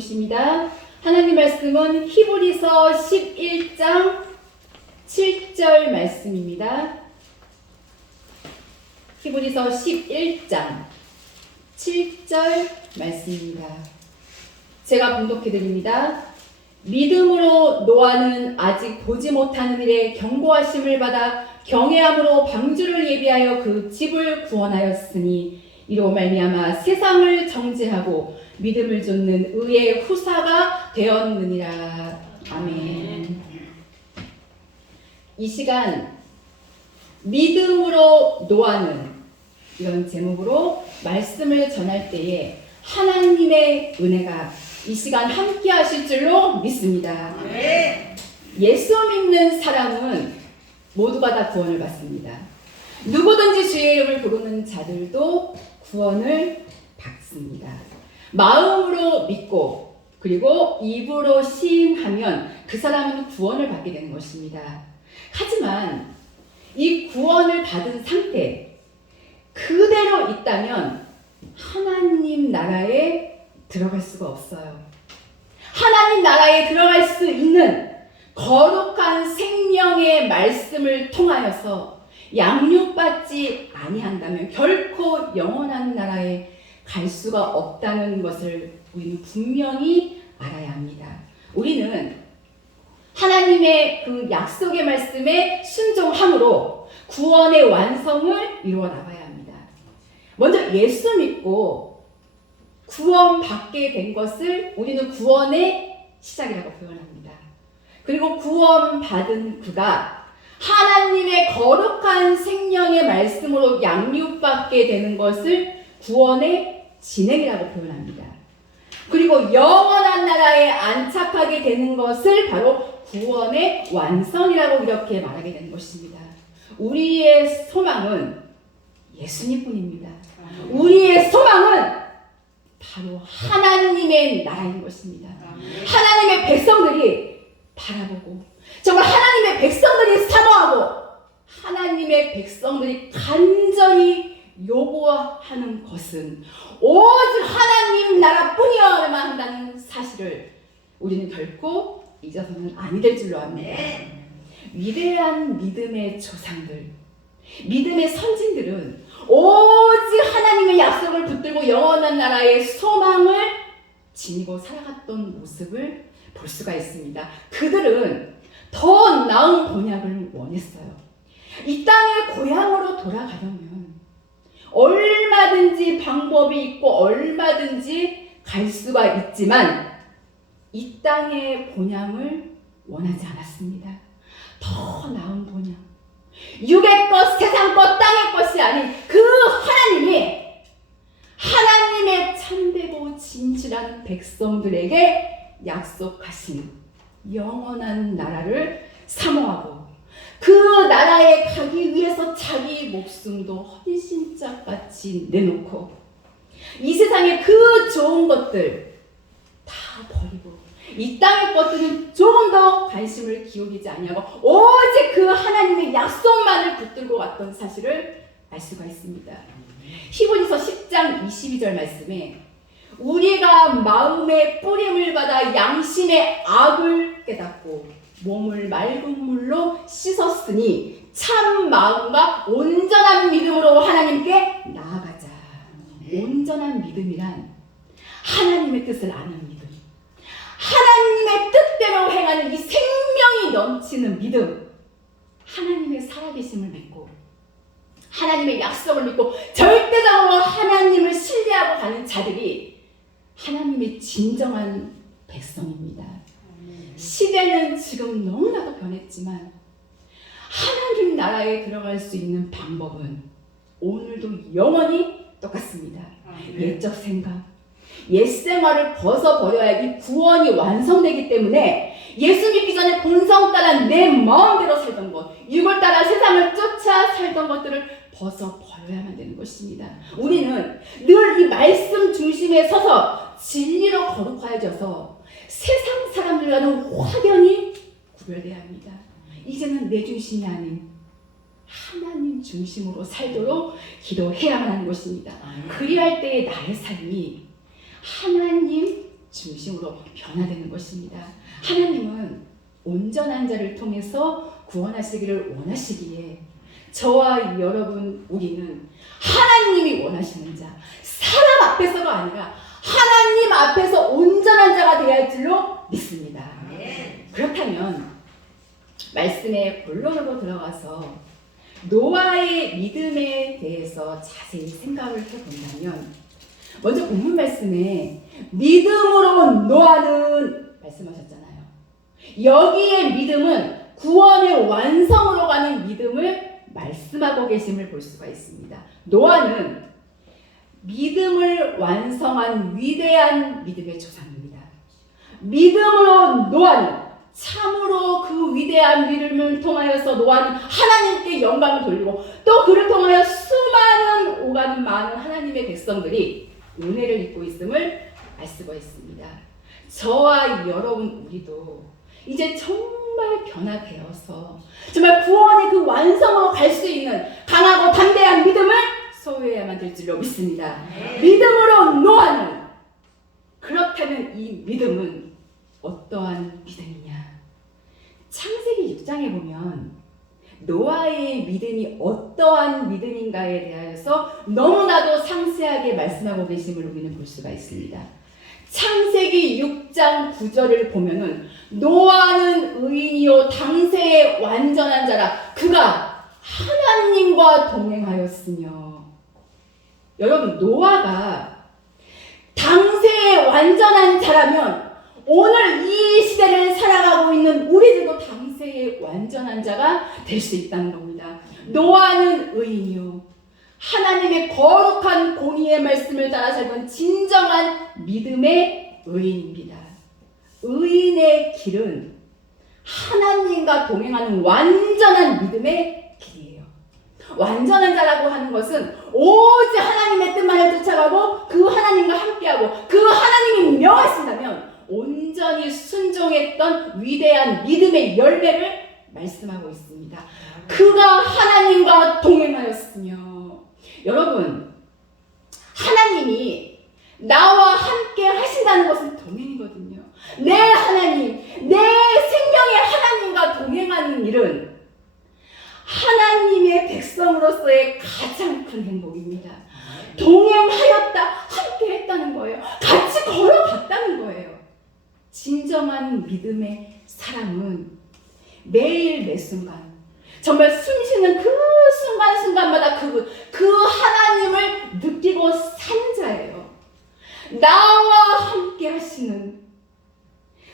보십니다. 하나님 말씀은 히브리서 11장 7절 말씀입니다. 히브리서 11장 7절 말씀입니다. 제가 봉독해 드립니다. 믿음으로 노아는 아직 보지 못하는 일에 경고하심을 받아 경외함으로 방주를 예비하여 그 집을 구원하였으니 이로 말미암아 세상을 정죄하고 믿음을 좇는 의의 후사가 되었느니라. 아멘. 이 시간 믿음으로 노아는 이런 제목으로 말씀을 전할 때에 하나님의 은혜가 이 시간 함께 하실 줄로 믿습니다. 예수 믿는 사람은 모두가 다 구원을 받습니다. 누구든지 주의 이름을 부르는 자들도 구원을 받습니다. 마음으로 믿고 그리고 입으로 시인하면 그 사람은 구원을 받게 되는 것입니다. 하지만 이 구원을 받은 상태 그대로 있다면 하나님 나라에 들어갈 수가 없어요. 하나님 나라에 들어갈 수 있는 거룩한 생명의 말씀을 통하여서 양육받지 아니한다면 결코 영원한 나라에 갈 수가 없다는 것을 우리는 분명히 알아야 합니다. 우리는 하나님의 그 약속의 말씀에 순종함으로 구원의 완성을 이루어 나가야 합니다. 먼저 예수 믿고 구원받게 된 것을 우리는 구원의 시작이라고 표현합니다. 그리고 구원받은 그가 하나님의 거룩한 생명의 말씀으로 양육받게 되는 것을 구원의 진행이라고 표현합니다. 그리고 영원한 나라에 안착하게 되는 것을 바로 구원의 완성이라고 이렇게 말하게 되는 것입니다. 우리의 소망은 예수님뿐입니다. 우리의 소망은 바로 하나님의 나라인 것입니다. 하나님의 백성들이 바라보고 정말 하나님의 백성들이 사모하고 하나님의 백성들이 간절히 요구하는 것은 오직 하나님 나라뿐이어야만 한다는 사실을 우리는 결코 잊어서는 아니 될 줄로 압니다. 위대한 믿음의 조상들, 믿음의 선진들은 오직 하나님의 약속을 붙들고 영원한 나라의 소망을 지니고 살아갔던 모습을 볼 수가 있습니다. 그들은 더 나은 본향을 원했어요. 이 땅의 고향으로 돌아가려면 얼마든지 방법이 있고 얼마든지 갈 수가 있지만 이 땅의 본향을 원하지 않았습니다. 더 나은 본향, 육의 것, 세상 것, 땅의 것이 아닌 그 하나님이 하나님의 참되고 진실한 백성들에게 약속하신 영원한 나라를 사모하고 그 나라에 가기 위해서 자기 목숨도 헌신짝같이 내놓고 이 세상의 그 좋은 것들 다 버리고 이 땅의 것들은 조금 더 관심을 기울이지 아니하고 오직 그 하나님의 약속만을 붙들고 왔던 사실을 알 수가 있습니다. 히브리서 10장 22절 말씀에 우리가 마음의 뿌림을 받아 양심의 악을 깨닫고 몸을 맑은 물로 씻었으니 참 마음과 온전한 믿음으로 하나님께 나아가자. 온전한 믿음이란 하나님의 뜻을 아는 믿음, 하나님의 뜻대로 행하는 이 생명이 넘치는 믿음, 하나님의 살아계심을 믿고 하나님의 약속을 믿고 절대적으로 하나님을 신뢰하고 가는 자들이 하나님의 진정한 백성입니다. 시대는 지금 너무나도 변했지만 하나님 나라에 들어갈 수 있는 방법은 오늘도 영원히 똑같습니다. 옛적 생각, 옛 생활을 벗어버려야 이 구원이 완성되기 때문에 예수 믿기 전에 본성 따라 내 마음대로 살던 것, 육을 따라 세상을 쫓아 살던 것들을 벗어버려야만 되는 것입니다. 우리는 늘 이 말씀 중심에 서서 진리로 거룩하여져서 세상 사람들과는 확연히 구별돼야 합니다. 이제는 내 중심이 아닌 하나님 중심으로 살도록 기도해야만 하는 것입니다. 그리할 때의 나의 삶이 하나님 중심으로 변화되는 것입니다. 하나님은 온전한 자를 통해서 구원하시기를 원하시기에 저와 여러분 우리는 하나님이 원하시는 자, 사람 앞에서가 아니라 하나님 앞에서 온전한 자가 되어야 할 줄로 믿습니다. 그렇다면 말씀의 본론으로 들어가서 노아의 믿음에 대해서 자세히 생각을 해본다면 먼저 본문 말씀에 믿음으로 노아는 말씀하셨잖아요. 여기에 믿음은 구원의 완성으로 가는 믿음을 말씀하고 계심을 볼 수가 있습니다. 노아는 믿음을 완성한 위대한 믿음의 조상입니다. 믿음으로 노아는 참으로 그 위대한 믿음을 통하여서 노아는 하나님께 영광을 돌리고 또 그를 통하여 수많은 오가는 많은 하나님의 백성들이 은혜를 입고 있음을 알 수가 있습니다. 저와 여러분 우리도 이제 정말 변화되어서 정말 구원의 그 완성으로 갈 수 있는 강하고 담대한 믿음을 소유해야만 될 줄로 믿습니다. 믿음으로 노아는 그렇다면 이 믿음은 어떠한 믿음이냐? 창세기 6장에 보면 노아의 믿음이 어떠한 믿음인가에 대하여서 너무나도 상세하게 말씀하고 계심을 우리는 볼 수가 있습니다. 창세기 6장 9절을 보면은 노아는 의인이요 당세의 완전한 자라 그가 하나님과 동행하였으며. 여러분 노아가 당세의 완전한 자라면 오늘 이 시대를 살아가고 있는 우리들도 당세의 완전한 자가 될 수 있다는 겁니다. 노아는 의인이요 하나님의 거룩한 공의의 말씀을 따라 살던 진정한 믿음의 의인입니다. 의인의 길은 하나님과 동행하는 완전한 믿음의 길이에요. 완전한 자라고 하는 것은 오직 하나님의 뜻만을 쫓아가고 그 하나님과 함께하고 그 하나님이 명하신다면 온전히 순종했던 위대한 믿음의 열매를 말씀하고 있습니다. 그가 하나님과 동행하였으며. 여러분 하나님이 나와 함께 하신다는 것은 동행이거든요. 내 하나님, 내 생명의 하나님과 동행하는 일은 하나님의 백성으로서의 가장 큰 행복입니다. 동행하였다, 함께 했다는 거예요. 같이 걸어갔다는 거예요. 진정한 믿음의 사람은 매일 매 순간 정말 숨쉬는 그 순간순간마다 그 하나님을 느끼고 사는 자예요. 나와 함께 하시는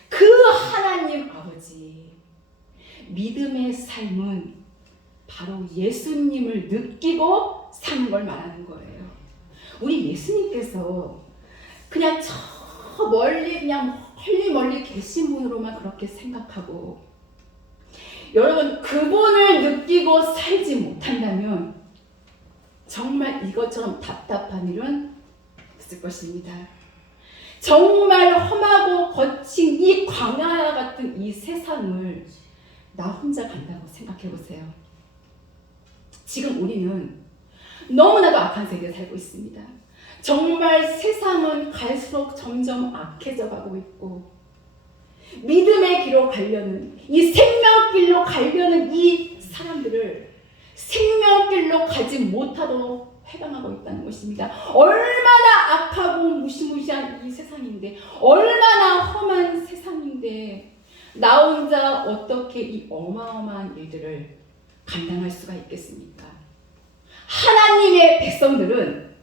그 하나님 아버지. 믿음의 삶은 바로 예수님을 느끼고 사는 걸 말하는 거예요. 우리 예수님께서 그냥 저 멀리 그냥 멀리 계신 분으로만 그렇게 생각하고 여러분 그분을 느끼고 살지 못한다면 정말 이것처럼 답답한 일은 없을 것입니다. 정말 험하고 거친 이 광야 같은 이 세상을 나 혼자 간다고 생각해 보세요. 지금 우리는 너무나도 악한 세계에 살고 있습니다. 정말 세상은 갈수록 점점 악해져 가고 있고 믿음의 길로 가려는 이 생명길로 가려는 이 사람들을 생명길로 가지 못하도록 해당하고 있다는 것입니다. 얼마나 악하고 무시무시한 이 세상인데 얼마나 험한 세상인데 나 혼자 어떻게 이 어마어마한 일들을 감당할 수가 있겠습니까? 하나님의 백성들은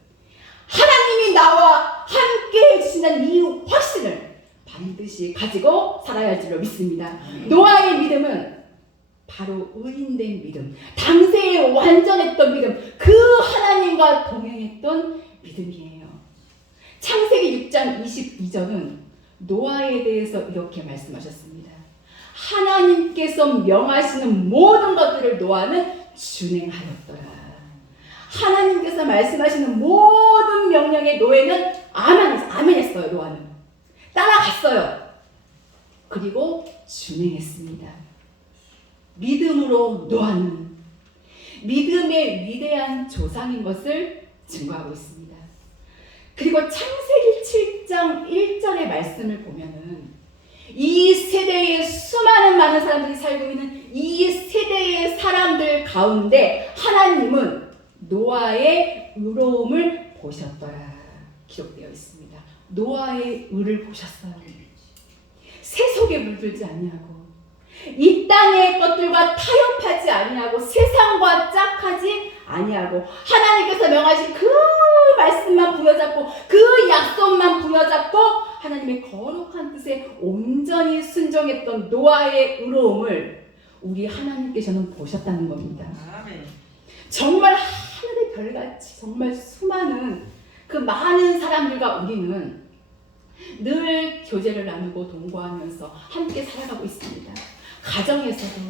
하나님이 나와 함께 해주신다는 이 확신을 반드시 가지고 살아야 할 줄로 믿습니다. 노아의 믿음은 바로 의인된 믿음, 당세에 완전했던 믿음, 그 하나님과 동행했던 믿음이에요. 창세기 6장 22절은 노아에 대해서 이렇게 말씀하셨습니다. 하나님께서 명하시는 모든 것들을 노아는 준행하였더라. 하나님께서 말씀하시는 모든 명령에 노예는 아멘했어요. 노아는 따라갔어요. 그리고 준행했습니다. 믿음으로 노아는 믿음의 위대한 조상인 것을 증거하고 있습니다. 그리고 창세기 7장 1절의 말씀을 보면은 이 세대에 수많은 많은 사람들이 살고 있는 이 세대의 사람들 가운데 하나님은 노아의 의로움을 보셨더라 기록되어 있습니다. 노아의 의를 보셨어요. 세속에 물들지 아니하고 이 땅의 것들과 타협하지 아니하고 세상과 짝하지 아니하고 하나님께서 명하신 그 말씀만 부여잡고 그 약속만 부여잡고 하나님의 거룩한 뜻에 온전히 순종했던 노아의 의로움을 우리 하나님께서는 보셨다는 겁니다. 정말 하늘의 별같이 정말 수많은 그 많은 사람들과 우리는 늘 교제를 나누고 동거하면서 함께 살아가고 있습니다. 가정에서도,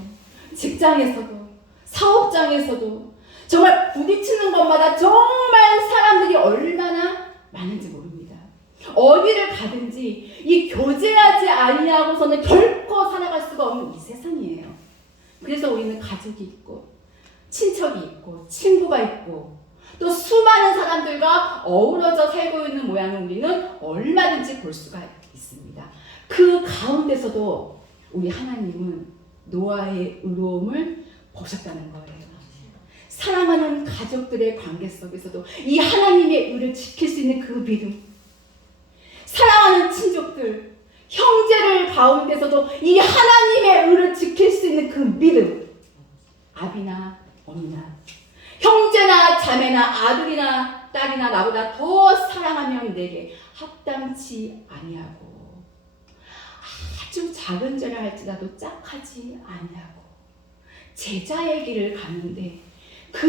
직장에서도, 사업장에서도 정말 부딪히는 것마다 정말 사람들이 얼마나 많은지 모릅니다. 어디를 가든지 이 교제하지 아니하고서는 결코 살아갈 수가 없는 이 세상이에요. 그래서 우리는 가족이 있고 친척이 있고 친구가 있고 또 수많은 사람들과 어우러져 살고 있는 모양을 우리는 얼마든지 볼 수가 있습니다. 그 가운데서도 우리 하나님은 노아의 의로움을 보셨다는 거예요. 사랑하는 가족들의 관계 속에서도 이 하나님의 의를 지킬 수 있는 그 믿음, 사랑하는 친족들, 형제를 가운데서도 이 하나님의 의를 지킬 수 있는 그 믿음, 아비나 어미나 형제나 자매나 아들이나 딸이나 나보다 더 사랑하면 내게 합당치 아니하고 아주 작은 죄를 할지라도 짝하지 아니하고 제자의 길을 가는데 그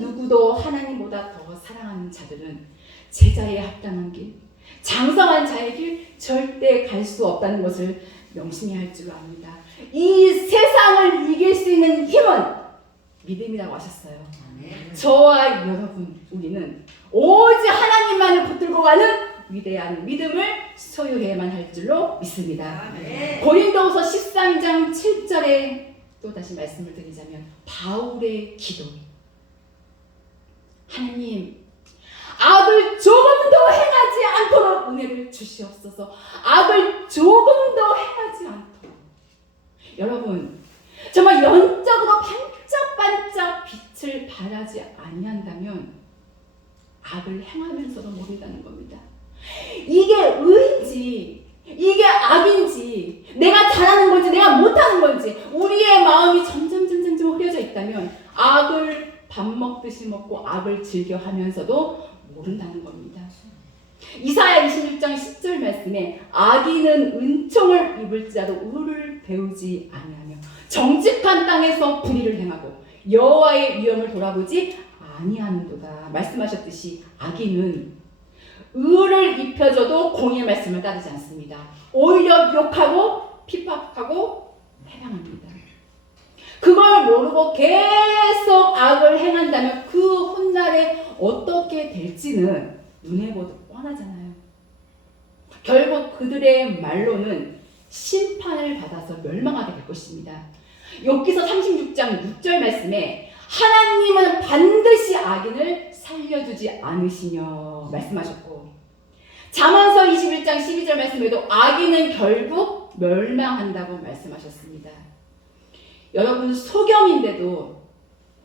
누구도 하나님보다 더 사랑하는 자들은 제자의 합당한 길, 장성한 자의 길 절대 갈 수 없다는 것을 명심해야 할 줄 압니다. 이 세상을 이길 수 있는 힘은 믿음이라고 하셨어요. 저와 여러분 우리는 오직 하나님만을 붙들고 가는 위대한 믿음을 소유해야만 할 줄로 믿습니다. 고린도후서 13장 7절에 또 다시 말씀을 드리자면 바울의 기도, 하나님 악을 조금 더 행하지 않도록 은혜를 주시옵소서. 악을 조금 더 행하지 않도록. 여러분 정말 영적으로 반짝반짝 빛을 발하지 아니한다면 악을 행하면서도 모른다는 겁니다. 이게 의인지 이게 악인지 내가 잘하는 건지 내가 못하는 건지 우리의 마음이 점점 흐려져 있다면 악을 밥 먹듯이 먹고 악을 즐겨 하면서도 모른다는 겁니다. 이사야 26장 10절 말씀에 악인은 은총을 입을지라도 의를 배우지 아니하며 정직한 땅에서 불의를 행하고 여호와의 위엄을 돌아보지 아니하는도다. 말씀하셨듯이 악인은 의를 입혀줘도 공의의 말씀을 따르지 않습니다. 오히려 욕하고 핍박하고 해방합니다. 그걸 모르고 계속 악을 행한다면 그 훗날에 어떻게 될지는 눈에 보도 뻔하잖아요. 결국 그들의 말로는 심판을 받아서 멸망하게 될 것입니다. 욥기서 36장 6절 말씀에 하나님은 반드시 악인을 살려주지 않으시며 말씀하셨고 잠언서 21장 12절 말씀에도 악인은 결국 멸망한다고 말씀하셨습니다. 여러분 소경인데도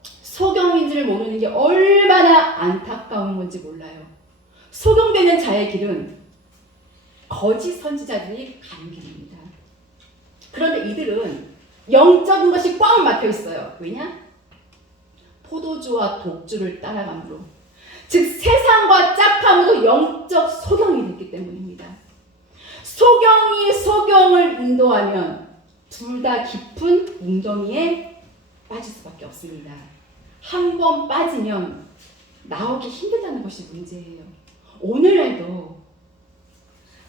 소경인 줄 모르는 게 얼마나 안타까운 건지 몰라요. 소경되는 자의 길은 거짓 선지자들이 가는 길입니다. 그런데 이들은 영적인 것이 꽉 막혀 있어요. 왜냐? 포도주와 독주를 따라감으로 즉 세상과 짝함으로 영적 소경이 됐기 때문입니다. 소경이 소경을 인도하면 둘 다 깊은 웅덩이에 빠질 수밖에 없습니다. 한 번 빠지면 나오기 힘들다는 것이 문제예요. 오늘날도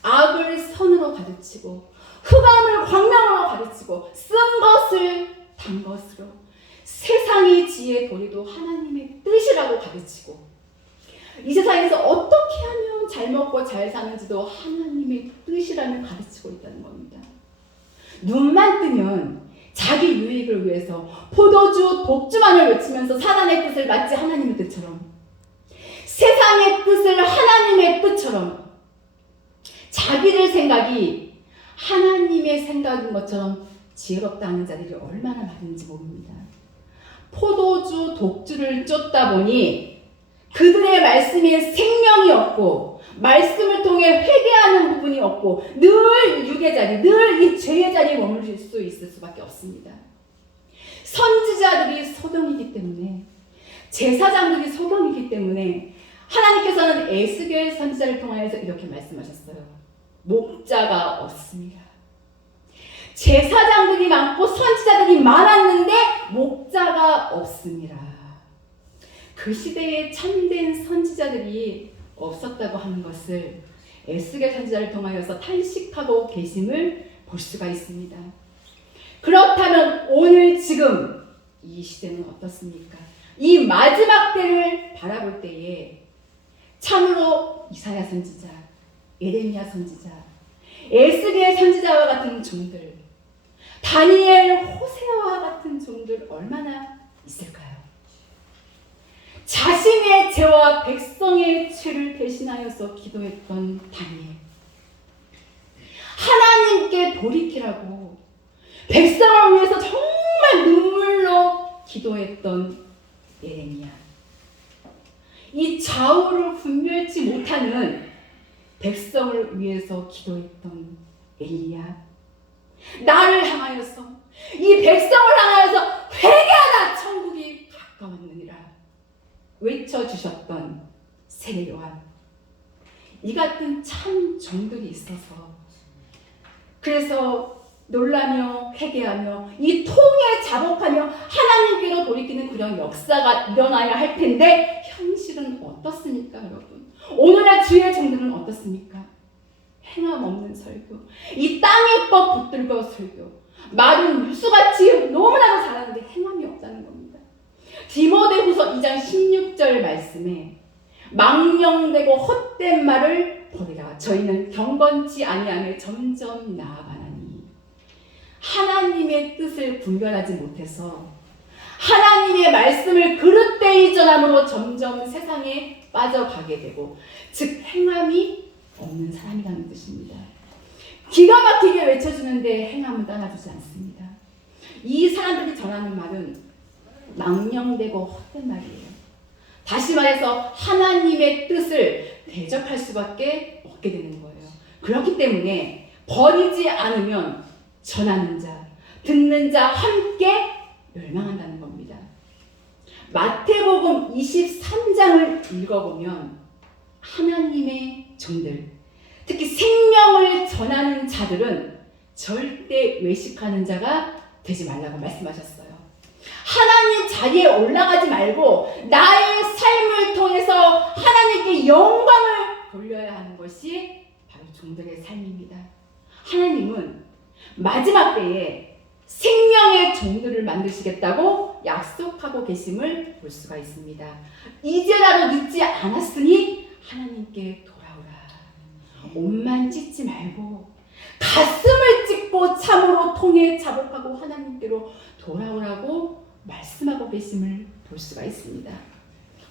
악을 선으로 가르치고 흑암을 광명으로 가르치고 쓴 것을 단 것으로 세상의 지혜 도리도 하나님의 뜻이라고 가르치고 이 세상에서 어떻게 하면 잘 먹고 잘 사는지도 하나님의 뜻이라는 가르치고 있다는 겁니다. 눈만 뜨면 자기 유익을 위해서 포도주, 독주만을 외치면서 사단의 뜻을 마치 하나님의 뜻처럼 세상의 뜻을 하나님의 뜻처럼 자기들 생각이 하나님의 생각인 것처럼 지혜롭다 하는 자들이 얼마나 많은지 모릅니다. 포도주, 독주를 쫓다 보니 그들의 말씀에 생명이 없고 말씀을 통해 회개하는 부분이 없고 늘 육의 자리, 늘 이 죄의 자리에 머무를 수 있을 수밖에 없습니다. 선지자들이 소경이기 때문에, 제사장들이 소경이기 때문에 하나님께서는 에스겔 선지자를 통하여서 이렇게 말씀하셨어요. 목자가 없습니다. 제사장들이 많고 선지자들이 많았는데 목자가 없습니다. 그 시대에 참된 선지자들이 없었다고 하는 것을 에스겔 선지자를 통하여서 탄식하고 계심을 볼 수가 있습니다. 그렇다면 오늘 지금 이 시대는 어떻습니까? 이 마지막 때를 바라볼 때에 참으로 이사야 선지자, 예레미야 선지자, 에스겔 선지자와 같은 종들, 다니엘, 호세아와 같은 종들 얼마나 있을까요? 자신의 죄와 백성의 죄를 대신하여서 기도했던 다니엘, 하나님께 돌이키라고 백성을 위해서 정말 눈물로 기도했던 예레미야, 이 좌우를 분별치 못하는 백성을 위해서 기도했던 엘리야, 나를 향하여서, 이 백성을 향하여서 회개하라, 천국이 가까웠느니라 외쳐주셨던 세례 요한, 이 같은 참 종들이 있어서 그래서 놀라며 회개하며 이 통에 자복하며 하나님께로 돌이키는 그런 역사가 일어나야 할 텐데 현실은 어떻습니까, 여러분? 오늘날 주의 종들은 어떻습니까? 행함 없는 설교, 이 땅의 법 붙들고 설교, 말은 유수같이 너무나도 잘하는데 행함이 없다는 겁니다. 디모데후서 2장 16절 말씀에 망령되고 헛된 말을 버리라, 저희는 경건치 아니하며 점점 나아가나니. 하나님의 뜻을 분별하지 못해서 하나님의 말씀을 그릇되이 전함으로 점점 세상에 빠져가게 되고, 즉 행함이 없는 사람이라는 뜻입니다. 기가 막히게 외쳐주는데 행함은 따라주지 않습니다. 이 사람들이 전하는 말은 망령되고 헛된 말이에요. 다시 말해서 하나님의 뜻을 대적할 수밖에 없게 되는 거예요. 그렇기 때문에 버리지 않으면 전하는 자, 듣는 자 함께 멸망한다는 겁니다. 마태복음 23장을 읽어보면 하나님의 종들, 특히 생명을 전하는 자들은 절대 외식하는 자가 되지 말라고 말씀하셨어요. 하나님 자리에 올라가지 말고 나의 삶을 통해서 하나님께 영광을 돌려야 하는 것이 바로 종들의 삶입니다. 하나님은 마지막 때에 생명의 종들을 만드시겠다고 약속하고 계심을 볼 수가 있습니다. 이제라도 늦지 않았으니 하나님께 돌아오라. 옷만 찢지 말고 가슴을 찢고 참으로 통에 자복하고 하나님께로 돌아오라고 말씀하고 계심을 볼 수가 있습니다.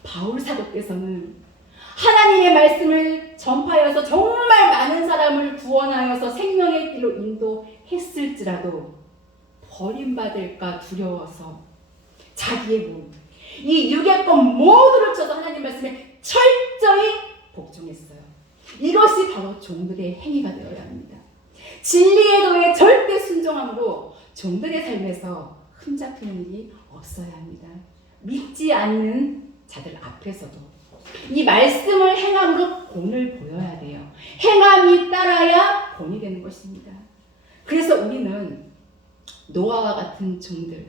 바울 사도께서는 하나님의 말씀을 전파하여서 정말 많은 사람을 구원하여서 생명의 길로 인도했을지라도 버림받을까 두려워서 자기의 몸, 이 육의 것 모두를 쳐서 하나님 말씀에 철저히 복종했어요. 이것이 바로 종들의 행위가 되어야 합니다. 진리의 도에 절대 순종함으로 종들의 삶에서 흠잡히는 일이 없어야 합니다. 믿지 않는 자들 앞에서도 이 말씀을 행함으로 본을 보여야 돼요. 행함이 따라야 본이 되는 것입니다. 그래서 우리는 노아와 같은 종들,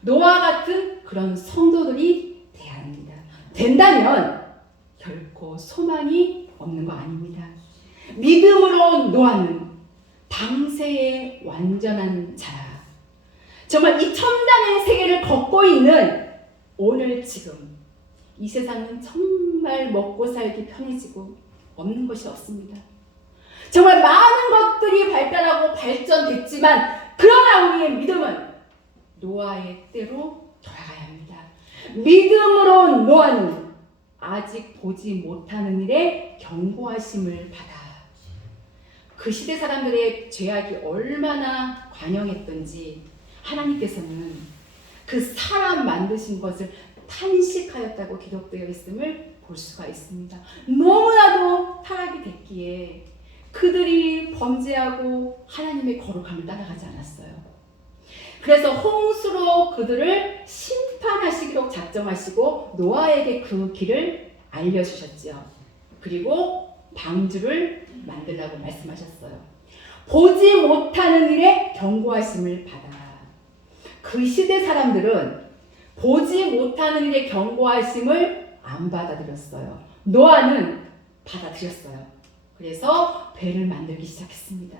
노아와 같은 그런 성도들이 돼야 합니다. 된다면 결코 소망이 없는 거 아닙니다. 믿음으로 노아는 당세의 완전한 자라. 정말 이 첨단의 세계를 걷고 있는 오늘 지금 이 세상은 정말 먹고 살기 편해지고 없는 것이 없습니다. 정말 많은 것들이 발달하고 발전됐지만 그러나 우리의 믿음은 노아의 때로 돌아가야 합니다. 믿음으로 노아는 아직 보지 못하는 일에 경고하심을 받아. 그 시대 사람들의 죄악이 얼마나 관영했던지 하나님께서는 그 사람 만드신 것을 탄식하였다고 기록되어 있음을 볼 수가 있습니다. 너무나도 타락이 됐기에 그들이 범죄하고 하나님의 거룩함을 따라가지 않았어요. 그래서 홍수로 그들을 심판하시기로 작정하시고 노아에게 그 길을 알려주셨지요. 그리고 방주를 만들라고 말씀하셨어요. 보지 못하는 일에 경고하심을 받아. 그 시대 사람들은 보지 못하는 일에 경고하심을 안 받아들였어요. 노아는 받아들였어요. 그래서 배를 만들기 시작했습니다.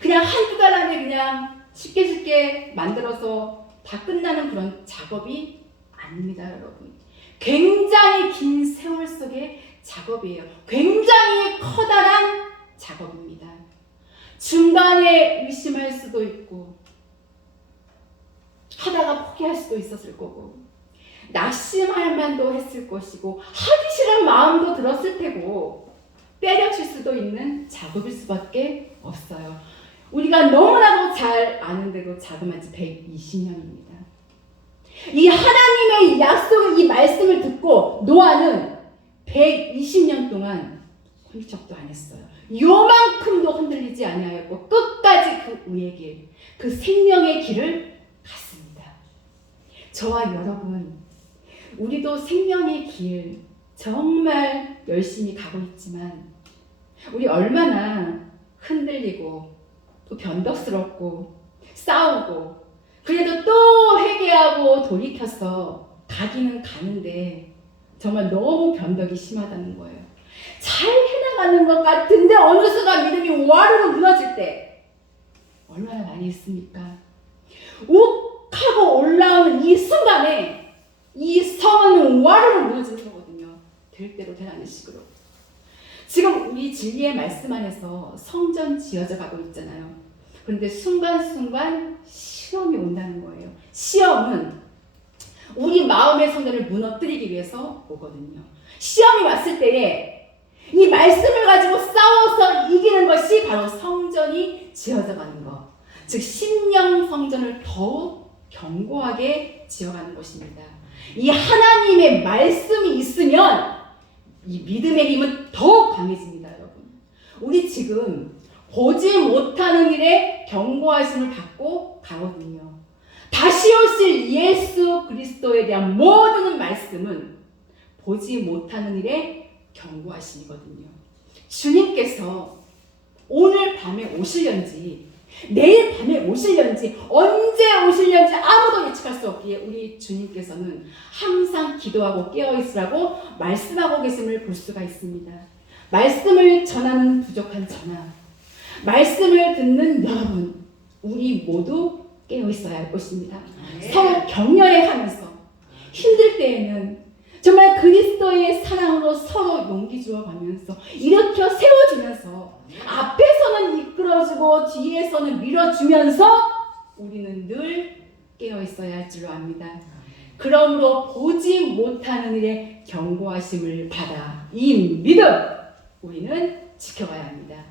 그냥 한두 달 안에 그냥 쉽게 만들어서 다 끝나는 그런 작업이 아닙니다, 여러분. 굉장히 긴 세월 속의 작업이에요. 굉장히 커다란 작업입니다. 중간에 의심할 수도 있고 하다가 포기할 수도 있었을 거고 낙심할 만도 했을 것이고 하기 싫은 마음도 들었을 테고 때려칠 수도 있는 작업일 수밖에 없어요. 우리가 너무나도 잘 아는데도 자그마치 120년입니다. 이 하나님의 약속의 이 말씀을 듣고 노아는 120년 동안 훌쩍도 안 했어요. 요만큼도 흔들리지 아니하였고 끝까지 그 의의 길, 그 생명의 길을 갔습니다. 저와 여러분, 우리도 생명의 길 정말 열심히 가고 있지만 우리 얼마나 흔들리고 또 변덕스럽고 싸우고 그래도 또 회개하고 돌이켜서 가기는 가는데 정말 너무 변덕이 심하다는 거예요. 잘 해나가는 것 같은데 어느 순간 믿음이 와르르 무너질 때 얼마나 많이 했습니까? 욱하고 올라오는 이 순간에 이 성은 와르르 무너지는 거거든요. 될 대로 되라는 식으로. 지금 우리 진리의 말씀 안에서 성전 지어져 가고 있잖아요. 그런데 순간순간 시험이 온다는 거예요. 시험은 우리 마음의 성전을 무너뜨리기 위해서 오거든요. 시험이 왔을 때에 이 말씀을 가지고 싸워서 이기는 것이 바로 성전이 지어져 가는 것. 즉 심령 성전을 더욱 견고하게 지어가는 것입니다. 이 하나님의 말씀이 있으면 이 믿음의 힘은 더욱 강해집니다, 여러분. 우리 지금 보지 못하는 일에 경고하심을 받고 가거든요. 다시 오실 예수 그리스도에 대한 모든 말씀은 보지 못하는 일에 경고하심이거든요. 주님께서 오늘 밤에 오실련지 내일 밤에 오실련지 언제 오실련지 아무도 예측할 수 없기에 우리 주님께서는 항상 기도하고 깨어있으라고 말씀하고 계심을 볼 수가 있습니다. 말씀을 전하는 부족한 저나 말씀을 듣는 여러분, 우리 모두 깨어있어야 할 것입니다. 네. 서로 격려해가면서 힘들 때에는 정말 그리스도의 사랑으로 서로 용기 주어가면서 일으켜 세워주면서 앞에서는 이끌어주고 뒤에서는 밀어주면서 우리는 늘 깨어있어야 할 줄로 압니다. 그러므로 보지 못하는 일에 경고하심을 받아 이 믿음 우리는 지켜가야 합니다.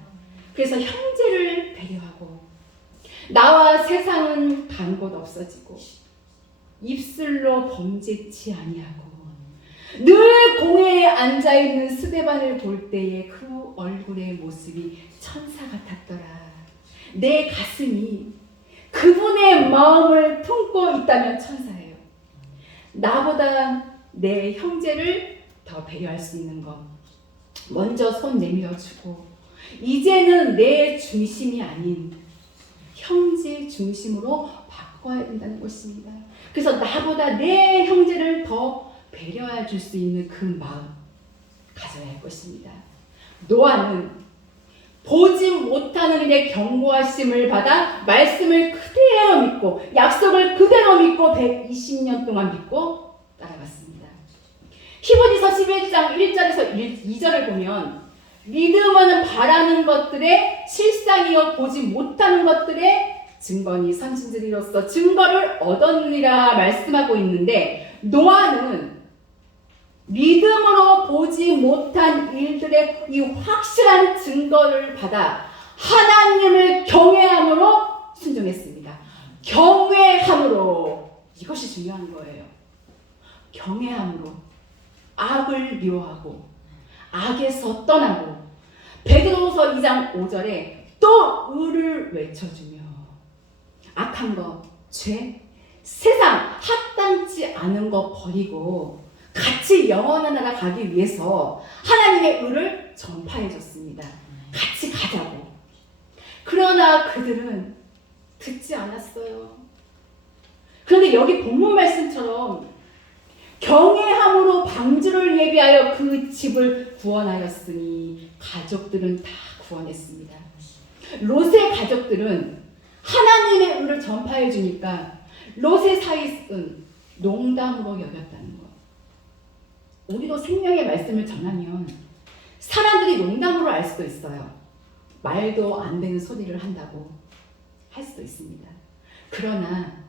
그래서 형제를 배려하고 나와 세상은 간 곳 없어지고 입술로 범죄치 아니하고 늘 공회에 앉아있는 스데반을 볼 때에 그 얼굴의 모습이 천사 같았더라. 내 가슴이 그분의 마음을 품고 있다면 천사예요. 나보다 내 형제를 더 배려할 수 있는 것. 먼저 손 내밀어주고 이제는 내 중심이 아닌 형제 중심으로 바꿔야 된다는 것입니다. 그래서 나보다 내 형제를 더 배려해 줄 수 있는 그 마음 가져야 할 것입니다. 노아는 보지 못하는 일에 경고하심을 받아 말씀을 그대로 믿고 약속을 그대로 믿고 120년 동안 믿고 따라갔습니다. 히브리서 11장 1절에서 2절을 보면 믿음은 바라는 것들의 실상이요 보지 못하는 것들의 증거니 선진들이로서 증거를 얻었느니라 말씀하고 있는데 노아는 믿음으로 보지 못한 일들의 이 확실한 증거를 받아 하나님을 경외함으로 순종했습니다. 경외함으로, 이것이 중요한 거예요. 경외함으로 악을 미워하고 악에서 떠나고, 베드로후서 2장 5절에 또 의를 외쳐주며 악한 것, 죄, 세상 합당치 않은 것 버리고 같이 영원한 나라 가기 위해서 하나님의 의를 전파해 줬습니다. 같이 가자고. 그러나 그들은 듣지 않았어요. 그런데 여기 본문 말씀처럼 경외함으로 방주를 예비하여 그 집을 구원하였으니 가족들은 다 구원했습니다. 롯의 가족들은 하나님의 의를 전파해 주니까 롯의 사익은 농담으로 여겼다는 것. 우리도 생명의 말씀을 전하면 사람들이 농담으로 알 수도 있어요. 말도 안 되는 소리를 한다고 할 수도 있습니다. 그러나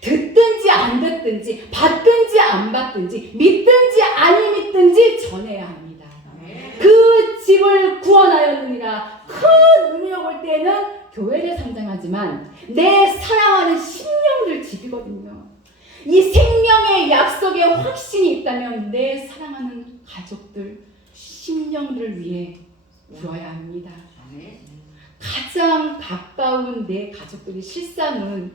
듣든지 안 듣든지, 받든지 안 받든지, 믿든지 안 믿든지 전해야 합니다. 그 집을 구원하였느니라. 큰 의미로 볼 때는 교회를 상징하지만 내 사랑하는 심령들 집이거든요. 이 생명의 약속의 확신이 있다면 내 사랑하는 가족들, 심령들을 위해 울어야 합니다. 가장 가까운 내 가족들이 실상은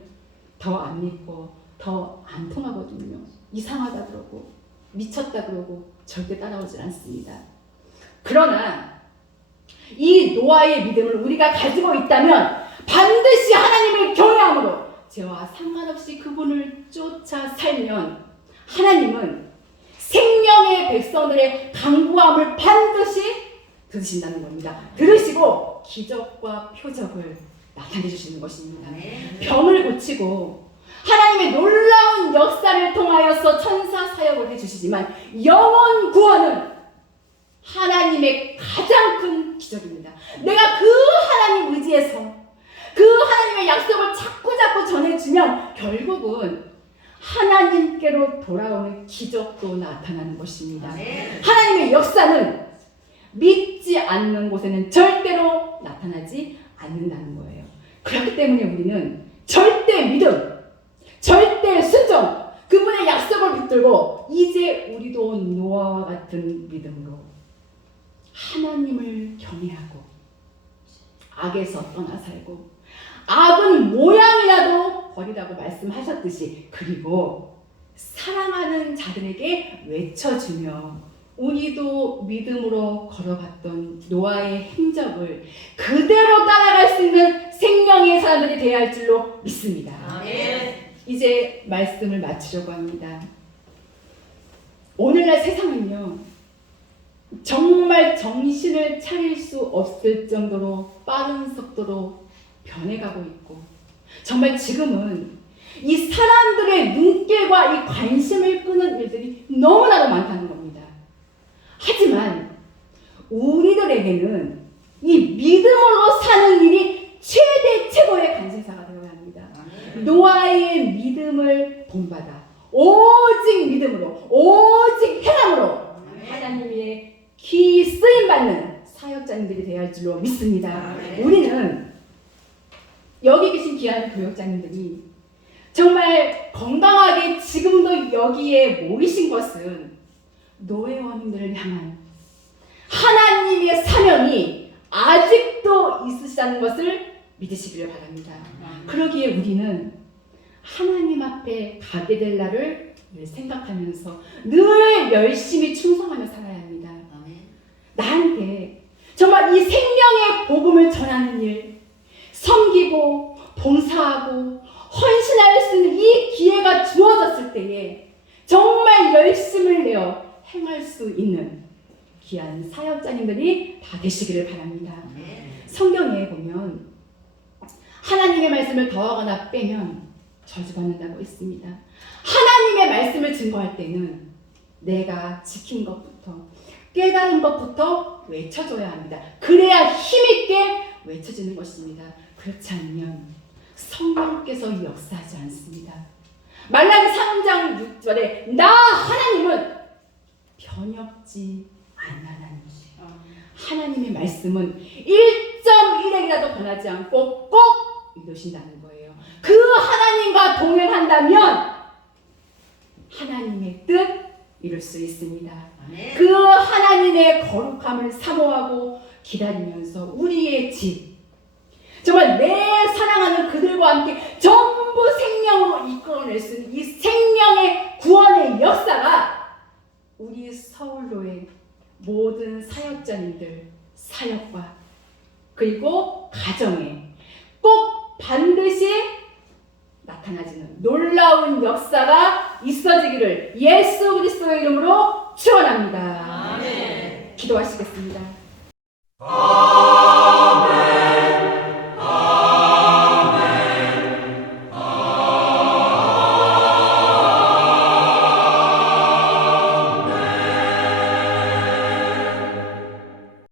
더 안 믿고 더 안 통하거든요. 이상하다 그러고 미쳤다 그러고 절대 따라오질 않습니다. 그러나 이 노아의 믿음을 우리가 가지고 있다면 반드시 하나님을 경외함으로 죄와 상관없이 그분을 쫓아 살면 하나님은 생명의 백성들의 간구함을 반드시 들으신다는 겁니다. 들으시고 기적과 표적을 나타내 주시는 것입니다. 병을 고치고 하나님의 놀라운 역사를 통하여서 천사 사역을 해주시지만 영혼 구원은 하나님의 가장 큰 기적입니다. 내가 그 하나님 의지해서 그 하나님의 약속을 자꾸 전해주면 결국은 하나님께로 돌아오는 기적도 나타나는 것입니다. 하나님의 역사는 믿지 않는 곳에는 절대로 나타나지 않는다는 거예요. 그렇기 때문에 우리는 절대 믿음, 절대 순종, 그분의 약속을 붙들고 이제 우리도 노아와 같은 믿음으로 하나님을 경외하고 악에서 떠나 살고 악은 모양이라도 버리라고 말씀하셨듯이, 그리고 사랑하는 자들에게 외쳐주며 우리도 믿음으로 걸어갔던 노아의 행적을 그대로 따라갈 수 있는 생명의 사람들이 되어야 할 줄로 믿습니다. 아멘. 이제 말씀을 마치려고 합니다. 오늘날 세상은요, 정말 정신을 차릴 수 없을 정도로 빠른 속도로 변해가고 있고, 정말 지금은 이 사람들의 눈길과 이 관심을 끄는 일들이 너무나도 많다는 겁니다. 하지만 우리들에게는 이 믿음으로 사는 일이 최고의 관심사가 되어야 합니다. 노아의 믿음을 본받아 오직 믿음으로, 오직 행함으로 하나님의 귀 쓰임받는 사역자님들이 되어야 할 줄로 믿습니다. 우리는 여기 계신 귀한 교역자님들이 정말 건강하게 지금도 여기에 모이신 것은 노회원들을 향한 하나님의 사명이 아직도 있으시다는 것을 믿으시기를 바랍니다. 그러기에 우리는 하나님 앞에 가게 될 날을 늘 생각하면서 늘 열심히 충성하며 살아야 합니다. 나한테 정말 이 생명의 복음을 전하는 일, 섬기고 봉사하고 헌신할 수 있는 이 기회가 주어졌을 때에 정말 열심을 내어 행할 수 있는 귀한 사역자님들이 다 되시기를 바랍니다. 성경에 보면 하나님의 말씀을 더하거나 빼면 저주받는다고 있습니다. 하나님의 말씀을 증거할 때는 내가 지킨 것부터 깨달은 것부터 외쳐줘야 합니다. 그래야 힘있게 외쳐지는 것입니다. 그렇지 않으면 성령께서 역사하지 않습니다. 말라기 3장 6절에 나 하나님은 변혁지 않는 하나님이시. 하나님의 말씀은 1.1핵이라도 변하지 않고 꼭 이루신다는 거예요. 그 하나님과 동행한다면 하나님의 뜻 이룰 수 있습니다. 그 하나님의 거룩함을 사모하고 기다리면서 우리의 집, 정말 내 사랑하는 그들과 함께 전부 생명으로 이끌어낼 수 있는 이 생명의 구원의 역사가 우리 서울로의 모든 사역자님들 사역과 그리고 가정에 꼭 반드시 나타나지는 놀라운 역사가 있어지기를 예수 그리스도의 이름으로 축원합니다. 아멘. 기도하시겠습니다.